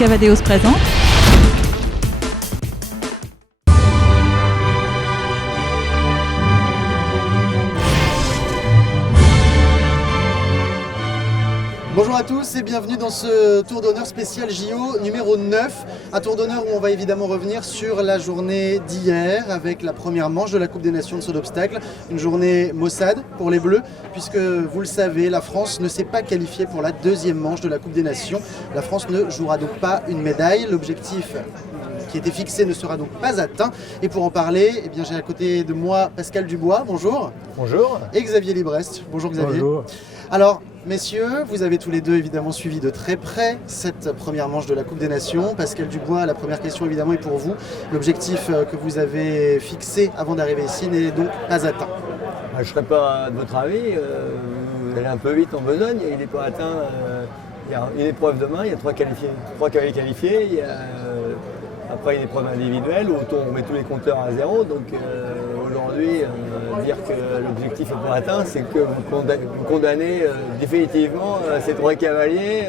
Cavadeos présente. Bonjour à tous et bienvenue dans ce tour d'honneur spécial JO numéro 9. Un tour d'honneur où on va évidemment revenir sur la journée d'hier avec la première manche de la Coupe des Nations de saut d'obstacle. Une journée maussade pour les Bleus puisque vous le savez, la France ne s'est pas qualifiée pour la deuxième manche de la Coupe des Nations. La France ne jouera donc pas une médaille. L'objectif qui était fixé ne sera donc pas atteint. Et pour en parler, eh bien, j'ai à côté de moi Pascal Dubois, bonjour. Bonjour. Et Xavier Librest, bonjour Xavier. Bonjour. Alors, messieurs, vous avez tous les deux évidemment suivi de très près cette première manche de la Coupe des Nations. Pascal Dubois, la première question évidemment est pour vous. L'objectif que vous avez fixé avant d'arriver ici n'est donc pas atteint. Je ne serais pas de votre avis. Vous allez un peu vite en besogne. Il n'est pas atteint. Il y a une épreuve demain, il y a trois cavaliers qualifiés. Il y a, après une épreuve individuelle où on met tous les compteurs à zéro. Donc aujourd'hui, dire que l'objectif n'est pas atteint, c'est que vous condamnez définitivement ces trois cavaliers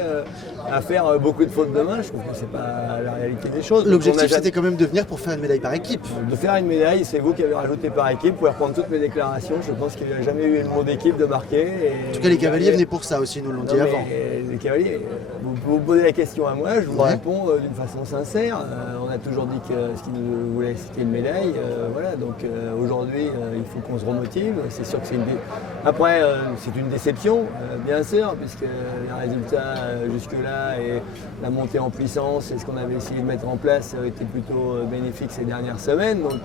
à faire beaucoup de fautes demain. Je trouve que ce n'est pas la réalité des choses. L'objectif c'était quand même de venir pour faire une médaille par équipe. De faire une médaille, c'est vous qui avez rajouté par équipe. Vous pouvez reprendre toutes mes déclarations. Je pense qu'il n'y a jamais eu le mot d'équipe de marquer. En tout cas, les cavaliers venaient pour ça aussi, nous l'ont dit avant. Les cavaliers, vous posez la question à moi, je vous réponds d'une façon sincère. On a toujours dit que ce qu'ils nous voulaient, c'était une médaille. Voilà, donc aujourd'hui, il faut qu'on se remotive. C'est sûr que c'est Après, c'est une déception, bien sûr, puisque les résultats jusque-là et la montée en puissance et ce qu'on avait essayé de mettre en place était plutôt bénéfique ces dernières semaines. Donc,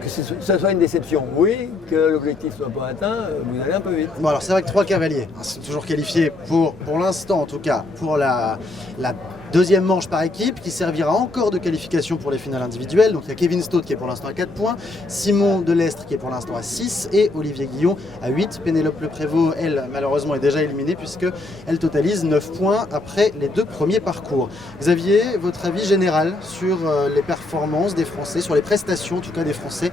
que ce soit une déception, oui, que l'objectif ne soit pas atteint, vous allez un peu vite. Bon alors c'est vrai que trois cavaliers sont toujours qualifiés pour l'instant en tout cas, pour la deuxième manche par équipe qui servira encore de qualification pour les finales individuelles. Donc il y a Kevin Stott qui est pour l'instant à 4 points, Simon Delestre qui est pour l'instant à 6 et Olivier Guillon à 8. Pénélope Leprévost, elle, malheureusement est déjà éliminée puisqu'elle totalise 9 points après les deux premiers parcours. Xavier, votre avis général sur les performances des Français, sur les prestations en tout cas des Français?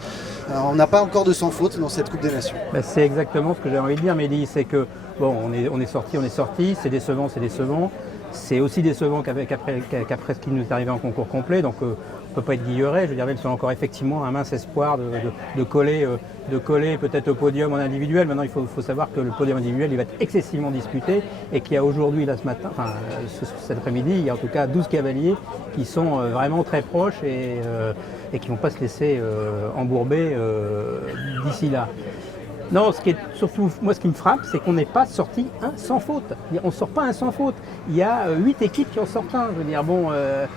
On n'a pas encore de sans faute dans cette Coupe des Nations. C'est exactement ce que j'ai envie de dire, Mehdi, c'est que bon, on est sorti, c'est décevant. C'est aussi décevant qu'après ce qui nous est arrivé en concours complet, donc on ne peut pas être guilleré. Je veux dire, ils ont encore effectivement un mince espoir de coller peut-être au podium en individuel. Maintenant, il faut savoir que le podium individuel, il va être excessivement disputé et qu'il y a aujourd'hui, là ce matin, cet après-midi, il y a en tout cas 12 cavaliers qui sont vraiment très proches et qui ne vont pas se laisser embourber d'ici là. Non, ce qui est surtout, moi ce qui me frappe, c'est qu'on n'est pas sorti un sans faute. On ne sort pas un sans faute. Il y a 8 équipes qui en sortent un. Je veux dire, bon,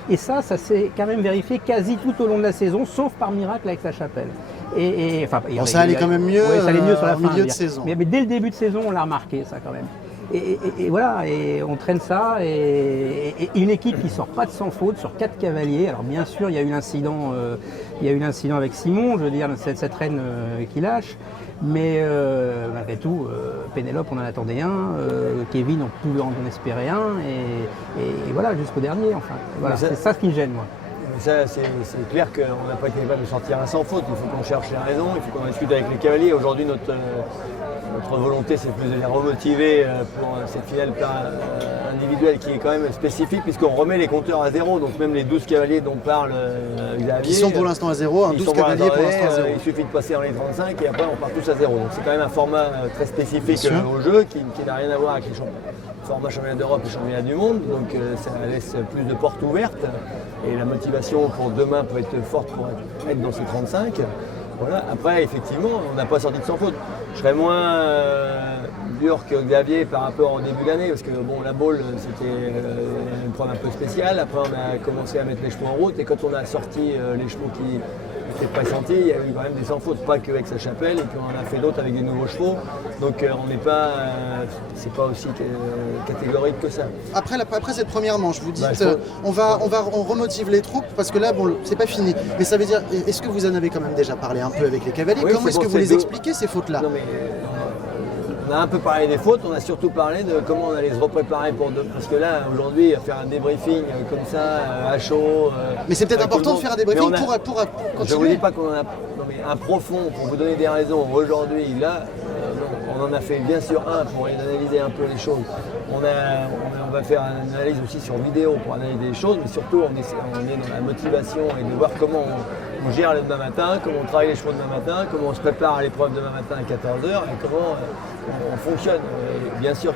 et ça s'est quand même vérifié quasi tout au long de la saison, sauf par miracle avec Aix-la-Chapelle. Ça allait quand même mieux, ça allait mieux sur la fin, milieu de saison. Mais dès le début de saison, on l'a remarqué ça quand même. Et voilà, et on traîne ça, et une équipe qui ne sort pas de sans faute sur 4 cavaliers. Alors bien sûr, il y a eu l'incident avec Simon, je veux dire, cette reine qui lâche. Mais malgré tout, Pénélope, on en attendait un, Kevin, on pouvait en espérer un, et voilà, jusqu'au dernier, enfin. Voilà, c'est ça ce qui me gêne, moi. Ça, c'est clair qu'on n'a pas été capable de sortir un sans faute. Il faut qu'on cherche les raisons, il faut qu'on discute avec les cavaliers. Aujourd'hui, notre volonté, c'est plus de les remotiver pour cette finale individuelle qui est quand même spécifique, puisqu'on remet les compteurs à zéro. Donc même les 12 cavaliers dont parle Xavier, qui sont pour l'instant à zéro, 12 cavaliers pour l'instant à zéro. Il suffit de passer dans les 35 et après on part tous à zéro. Donc c'est quand même un format très spécifique au jeu qui n'a rien à voir avec les formats championnat d'Europe et championnat du monde. Donc ça laisse plus de portes ouvertes et la motivation pour demain peut être forte pour être dans ces 35. Voilà. Après, effectivement, on n'a pas sorti de sans faute. Je serais moins dur que Xavier par rapport au début d'année, parce que bon, la bowl, c'était une preuve un peu spéciale. Après, on a commencé à mettre les chevaux en route, et quand on a sorti les chevaux qui étaient pressentis, il y a eu quand même des sans faute, pas que Aix-la-Chapelle, et puis on en a fait d'autres avec des nouveaux chevaux. Donc on n'est pas, c'est pas aussi catégorique que ça. Après cette première manche, vous dites, on remotive les troupes, parce que là, bon, c'est pas fini. Mais ça veut dire, est-ce que vous en avez quand même déjà parlé un peu avec les cavaliers? Oui, comment est-ce que vous les expliquez ces fautes-là? On a un peu parlé des fautes, on a surtout parlé de comment on allait se repréparer pour demain. Parce que là, aujourd'hui, faire un débriefing comme ça, à chaud. Mais c'est peut-être important de faire un débriefing pour continuer. Je ne vous dis pas qu'on en a. Non, mais un profond, pour vous donner des raisons, aujourd'hui, là, on en a fait bien sûr un pour analyser un peu les choses. On va faire une analyse aussi sur vidéo pour analyser les choses, mais surtout on est dans la motivation et de voir comment on gère le demain matin, comment on travaille les chevaux demain matin, comment on se prépare à l'épreuve demain matin à 14h et comment on fonctionne. Et bien sûr,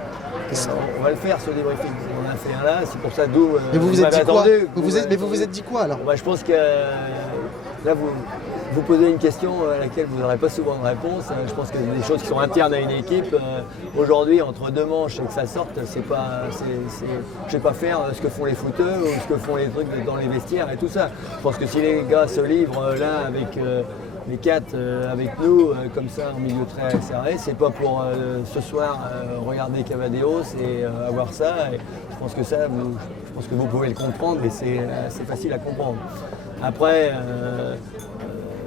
on va le faire ce débriefing. On a fait un là, c'est pour ça d'où Mais vous vous êtes dit quoi attendu. vous vous êtes dit quoi alors? Je pense que là vous posez une question à laquelle vous n'aurez pas souvent de réponse. Je pense que des choses qui sont internes à une équipe, aujourd'hui, entre deux manches et que ça sorte, je ne vais pas faire ce que font les footeux ou ce que font les trucs dans les vestiaires et tout ça. Je pense que si les gars se livrent là avec les 4 avec nous, comme ça, en milieu très serré, c'est pas pour ce soir regarder Cavadeos et avoir ça. Et je pense que vous pouvez le comprendre et c'est facile à comprendre. Après,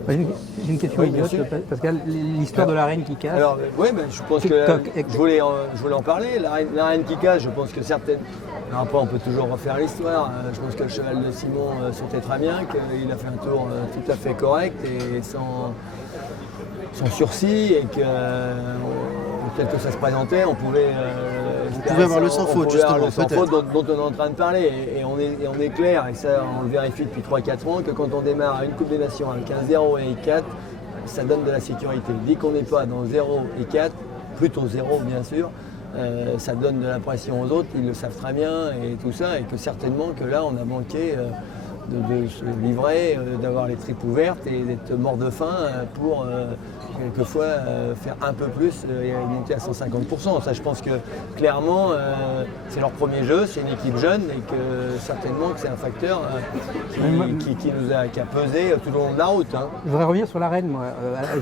j'ai une question idiote, Pascal. L'histoire de la reine qui casse. Alors, oui, je pense que je voulais en parler. La reine qui casse, je pense que certaines. Alors après, on peut toujours refaire l'histoire. Je pense que le cheval de Simon sortait très bien, qu'il a fait un tour tout à fait correct et sans sursis, et que tel que ça se présentait, on pouvait. Vous pouvez avoir le sans faute, justement, le sans faute dont on est en train de parler. Et on est clair, et ça on le vérifie depuis 3-4 ans, que quand on démarre à une Coupe des Nations avec un 0 et 4, ça donne de la sécurité. Dès qu'on n'est pas dans 0 et 4, plutôt 0 bien sûr, ça donne de la pression aux autres, ils le savent très bien et tout ça, et que certainement que là on a manqué de se livrer, d'avoir les tripes ouvertes et d'être mort de faim pour quelquefois faire un peu plus et monter à 150%. Ça, je pense que clairement, c'est leur premier jeu, c'est une équipe jeune et que certainement que c'est un facteur qui a pesé tout le long de la route. Hein. Je voudrais revenir sur la reine, moi.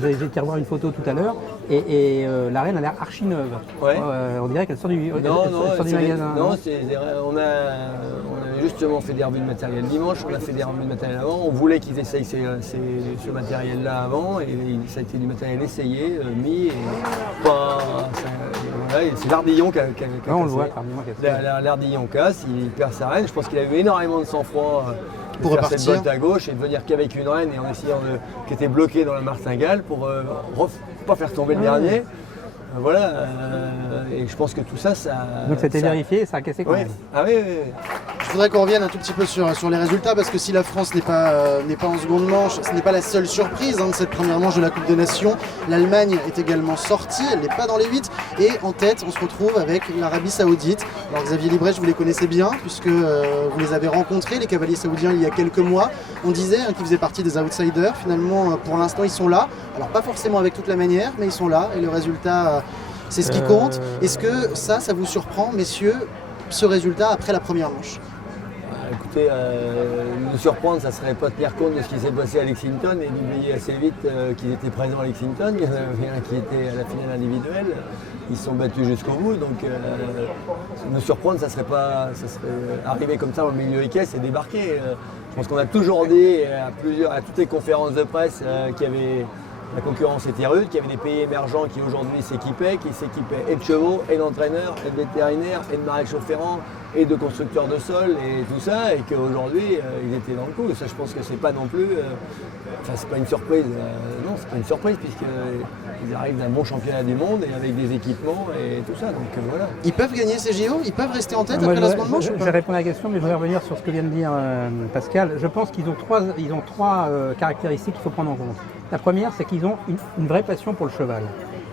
J'ai été revoir une photo tout à l'heure et la reine a l'air archi neuve. Ouais. On dirait qu'elle sort du magasin. Non, on avait justement fait des revues de matériel dimanche, on a fait des revues de matériel avant, on voulait qu'ils essayent ce matériel-là avant et ça a été du matériel essayé, mis et pas. Voilà, c'est l'Ardillon qui a cassé. On le voit, l'Ardillon casse, il perd sa reine. Je pense qu'il a eu énormément de sang-froid pour faire repartir. cette botte à gauche et de venir qu'avec une reine et en essayant qui était bloquée dans la martingale pour pas faire tomber le dernier. Voilà, et je pense que tout ça. Donc c'était vérifié et ça a cassé quand même. Ah oui. Je voudrais qu'on revienne un tout petit peu sur les résultats, parce que si la France n'est pas en seconde manche, ce n'est pas la seule surprise de cette première manche de la Coupe des Nations. L'Allemagne est également sortie, elle n'est pas dans les 8, et en tête on se retrouve avec l'Arabie Saoudite. Alors Xavier Librèche, vous les connaissez bien puisque vous les avez rencontrés, les cavaliers saoudiens, il y a quelques mois. On disait qu'ils faisaient partie des outsiders. Finalement, pour l'instant ils sont là, alors pas forcément avec toute la manière, mais ils sont là et le résultat c'est ce qui compte. Est-ce que ça vous surprend, messieurs, ce résultat après la première manche? Écoutez, nous surprendre, ça ne serait pas tenir compte de ce qui s'est passé à Lexington et d'oublier assez vite qu'ils étaient présents à Lexington. Il y en avait un qui était à la finale individuelle. Ils se sont battus jusqu'au bout. Donc, nous surprendre, ça serait arriver comme ça au milieu des caisses et débarquer. Je pense qu'on a toujours dit à toutes les conférences de presse qu'il y avait. La concurrence était rude, qu'il y avait des pays émergents qui aujourd'hui s'équipaient et de chevaux, et d'entraîneurs, et de vétérinaires, et de maréchaux ferrants, et de constructeurs de sol, et tout ça, et qu'aujourd'hui, ils étaient dans le coup. Et ça, je pense que c'est pas non plus... c'est pas une surprise. Non, c'est pas une surprise, puisqu'ils arrivent d'un bon championnat du monde, et avec des équipements, et tout ça. Donc voilà. Ils peuvent gagner ces JO? Ils peuvent rester en tête après la seconde manche? Je vais répondre à la question, mais je voudrais revenir sur ce que vient de dire Pascal. Je pense qu'ils ont trois caractéristiques qu'il faut prendre en compte. La première, c'est qu'ils ont une vraie passion pour le cheval.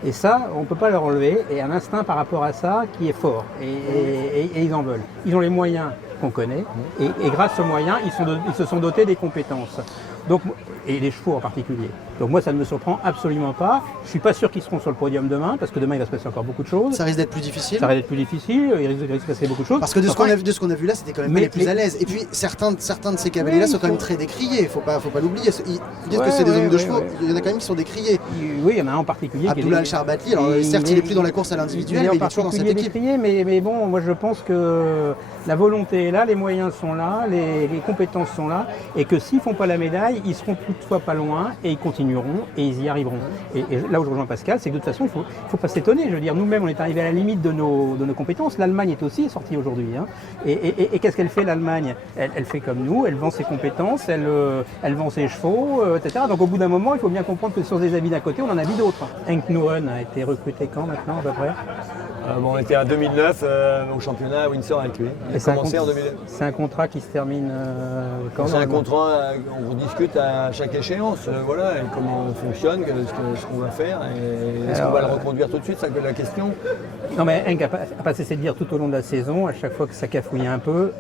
Et ça, on ne peut pas leur enlever. Et un instinct par rapport à ça qui est fort. Et ils en veulent. Ils ont les moyens qu'on connaît. Et grâce aux moyens, ils se sont dotés des compétences. Donc, et les chevaux en particulier. Donc moi, ça ne me surprend absolument pas. Je ne suis pas sûr qu'ils seront sur le podium demain, parce que demain, il va se passer encore beaucoup de choses. Ça risque d'être plus difficile. Il risque de se passer beaucoup de choses. Parce que de ce qu'on a vu là, c'était quand même pas les plus à l'aise. Et puis, certains de ces cavaliers-là sont quand même très décriés. Il ne faut pas l'oublier. Vous dites que c'est des hommes de chevaux. Il y en a quand même qui sont décriés. Oui, il y en a un en particulier. Abdullah Al-Sharbatli. Alors, certes, il n'est plus dans la course à l'individuel, mais il est toujours dans cette équipe. Mais bon, moi, je pense que la volonté est là, les moyens sont là, les compétences sont là, et que s'ils ne font pas la médaille, ils seront toutefois pas loin et ils continueront. continueront et ils y arriveront. Et là où je rejoins Pascal, c'est que de toute façon, il faut pas s'étonner. Je veux dire, nous-mêmes, on est arrivés à la limite de nos compétences. L'Allemagne est aussi sortie aujourd'hui. Hein. Et qu'est-ce qu'elle fait, l'Allemagne? Elle fait comme nous, elle vend ses compétences, elle vend ses chevaux, etc. Donc au bout d'un moment, il faut bien comprendre que sur des habits d'un côté, on en a vu d'autres. Henk Nouwen a été recruté quand maintenant, à peu près? On était en 2009 au championnat à Windsor avec lui. Il a commencé en 2009. C'est un contrat qui se termine quand? C'est un contrat, on discute à chaque échéance, voilà, et comment on fonctionne, ce qu'on va faire, et est-ce qu'on va le reconduire tout de suite, c'est la question. Non mais Henk n'a pas cessé de dire tout au long de la saison, à chaque fois que ça cafouillait un peu,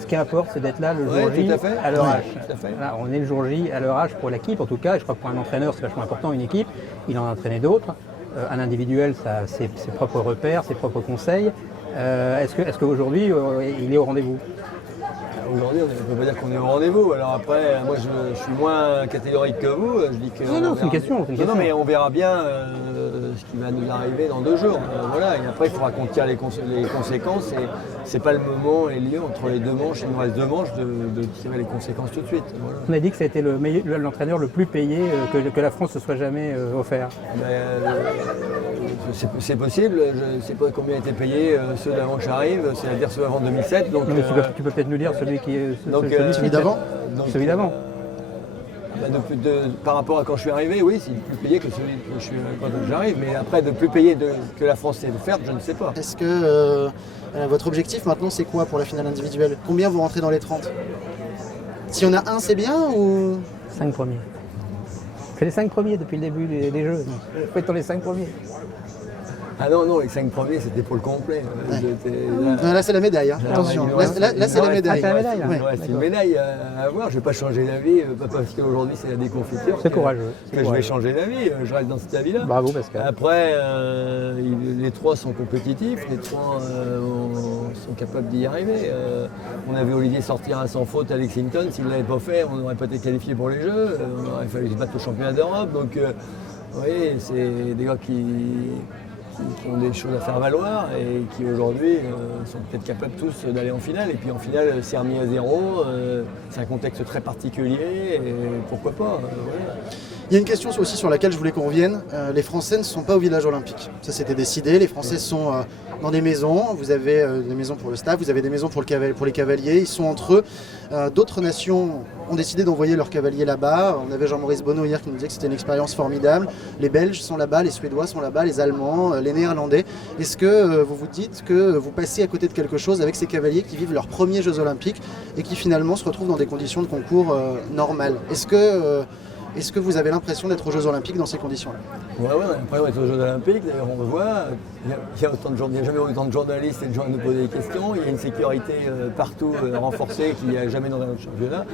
ce qui importe, c'est d'être là le jour J à l'heure H. Voilà, on est le jour J à l'heure H pour l'équipe, en tout cas, et je crois que pour un entraîneur, c'est vachement important, une équipe, il en a entraîné d'autres. Un individuel, ça a ses propres repères, ses propres conseils. Est-ce qu'aujourd'hui, il est au rendez-vous? Aujourd'hui, on ne peut pas dire qu'on est au rendez-vous. Alors après, moi, je suis moins catégorique que vous. Je dis que non, c'est une question. Non, mais on verra bien ce qui va nous arriver dans 2 jours. Voilà. Et après, il faudra qu'on tire les conséquences. Et c'est pas le moment et le lieu entre les 2 manches. Il nous reste 2 manches de tirer les conséquences tout de suite. Voilà. On a dit que c'était l'entraîneur le plus payé que la France ne soit jamais offert. C'est possible. Je ne sais pas combien étaient payés ceux d'avant que j'arrive. C'est-à-dire ceux avant 2007. Donc, non, mais tu peux peut-être nous dire celui d'avant. Celui d'avant. Par rapport à quand je suis arrivé, oui, c'est plus payé que celui quand j'arrive. Mais après, de plus payé que la France sait le faire, je ne sais pas. Est-ce que votre objectif maintenant, c'est quoi pour la finale individuelle? Combien vous rentrez dans les 30? Si on a un, c'est bien ou 5 premiers. C'est les 5 premiers depuis le début des Jeux. Faites-on les 5 premiers. Ah non, les 5 premiers, c'était pour le complet. Ouais. Là, c'est la médaille. Hein. Attention, là, c'est la médaille. C'est une médaille à avoir. Je ne vais pas changer d'avis, pas parce qu'aujourd'hui, c'est la déconfiture. C'est courageux. Je vais changer d'avis. Je reste dans cet avis-là. Bravo, Pascal. Après, les 3 sont compétitifs. Les 3 sont capables d'y arriver. On avait Olivier sortir à sans faute à Lexington. S'il ne l'avait pas fait, on n'aurait pas été qualifié pour les Jeux. On aurait fallu se battre au championnat d'Europe. Donc, oui, c'est des gars qui ont des choses à faire valoir et qui aujourd'hui sont peut-être capables tous d'aller en finale. Et puis en finale, c'est remis à 0, c'est un contexte très particulier et pourquoi pas. Voilà. Il y a une question aussi sur laquelle je voulais qu'on revienne. Les Français ne sont pas au village olympique. Ça, c'était décidé. Les Français sont dans des maisons. Vous avez des maisons pour le staff, vous avez des maisons pour les cavaliers. Ils sont entre eux. D'autres nations ont décidé d'envoyer leurs cavaliers là-bas. On avait Jean-Maurice Bonneau hier qui nous disait que c'était une expérience formidable. Les Belges sont là-bas, les Suédois sont là-bas, les Allemands, les Néerlandais. Est-ce que vous vous dites que vous passez à côté de quelque chose avec ces cavaliers qui vivent leurs premiers Jeux olympiques et qui finalement se retrouvent dans des conditions de concours normales? Est-ce que vous avez l'impression d'être aux Jeux Olympiques dans ces conditions-là? Ouais, après on est aux Jeux Olympiques, d'ailleurs on le voit, il n'y a jamais autant de journalistes et de gens à nous poser des questions, il y a une sécurité partout renforcée qu'il n'y a jamais dans un autre championnat.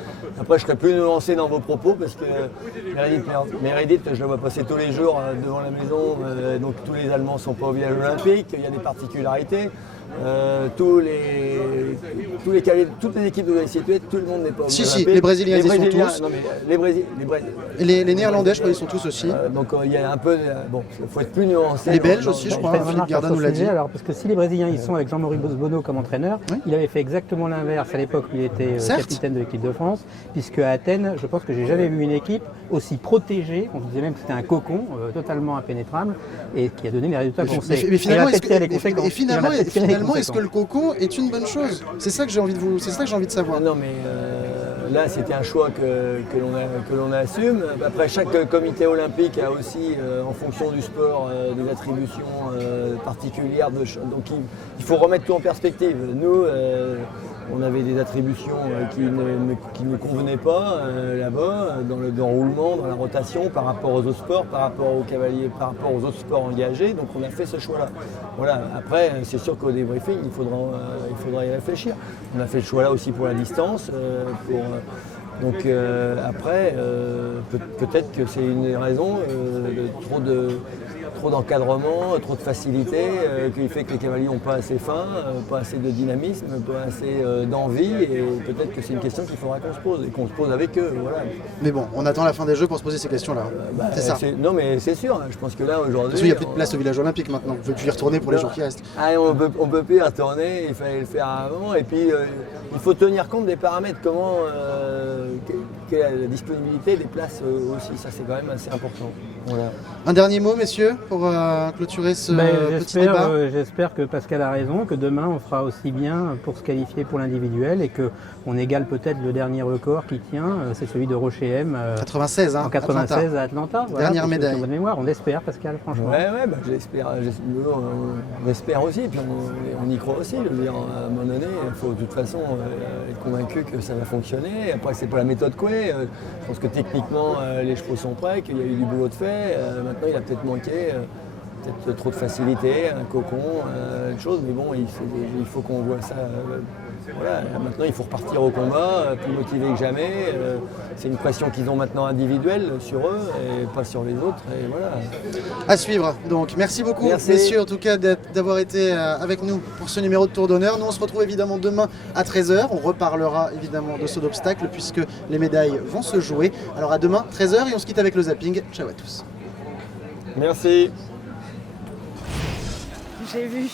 Après je serais plus nuancé dans vos propos parce que Meredith, je la vois passer tous les jours devant la maison, donc tous les Allemands ne sont pas au village olympique, il y a des particularités. Toutes les équipes de la située, tout le monde n'est pas au Si, les Brésiliens, ils sont tous. Non, mais les Néerlandais, je crois, ils sont tous aussi. Donc il y a un peu. Bon, il faut être plus nuancé. Les Belges aussi, je crois, Philippe Gardin nous l'a dit. Alors, parce que si les Brésiliens ils sont avec Jean-Maurice Bonneau comme entraîneur, il avait fait exactement l'inverse à l'époque où il était capitaine de l'équipe de France, puisque à Athènes, je pense que j'ai jamais vu une équipe aussi protégée. On disait même que c'était un cocon totalement impénétrable et qui a donné les résultats qu'on sait. Mais finalement, est-ce que le cocon est une bonne chose? C'est ça que j'ai envie de savoir. Non, mais là, c'était un choix que l'on assume. Après, chaque comité olympique a aussi, en fonction du sport, des attributions particulières. Donc, il faut remettre tout en perspective. Nous, on avait des attributions qui ne convenaient pas là-bas, dans le déroulement, dans la rotation, par rapport aux autres sports, par rapport aux cavaliers, par rapport aux autres sports engagés. Donc on a fait ce choix-là. Voilà. Après, c'est sûr qu'au débriefing, il faudra y réfléchir. On a fait le choix-là aussi pour la distance. Donc après, peut-être que c'est une raison de trop d'encadrement, trop de facilité, qui fait que les cavaliers n'ont pas assez faim, pas assez de dynamisme, pas assez d'envie, et peut-être que c'est une question qu'il faudra qu'on se pose, et qu'on se pose avec eux. Voilà. Mais bon, on attend la fin des Jeux pour se poser ces questions-là. C'est ça. Non mais c'est sûr, je pense que là aujourd'hui... Il n'y a plus de place au village olympique maintenant, on ne peut plus y retourner pour les jours qui restent. On peut plus y retourner, il fallait le faire avant, et puis il faut tenir compte des paramètres, la disponibilité des places aussi, ça c'est quand même assez important. Voilà. Un dernier mot, messieurs, pour clôturer ce petit débat. J'espère que Pascal a raison, que demain on fera aussi bien pour se qualifier pour l'individuel et qu'on égale peut-être le dernier record qui tient, c'est celui de Rocher M 96, en 96 à Atlanta. Voilà, dernière médaille. Bonne mémoire, on espère Pascal, franchement. Ouais, j'espère, on espère aussi, et puis on y croit aussi. Je veux dire, à un moment donné, il faut de toute façon être convaincu que ça va fonctionner. Après, c'est pas la méthode Coué. Je pense que techniquement, les chevaux sont prêts, qu'il y a eu du boulot de fait. Maintenant, il a peut-être manqué peut-être trop de facilité, un cocon, une chose, mais bon, il faut qu'on voit ça. Voilà. Maintenant, il faut repartir au combat, plus motivé que jamais. C'est une pression qu'ils ont maintenant individuelle sur eux et pas sur les autres. Et voilà. À suivre. Donc, merci beaucoup, messieurs, en tout cas, d'avoir été avec nous pour ce numéro de Tour d'honneur. Nous, on se retrouve évidemment demain à 13h. On reparlera évidemment de saut d'obstacle puisque les médailles vont se jouer. Alors, à demain, 13h, et on se quitte avec le zapping. Ciao à tous. Merci. J'ai vu.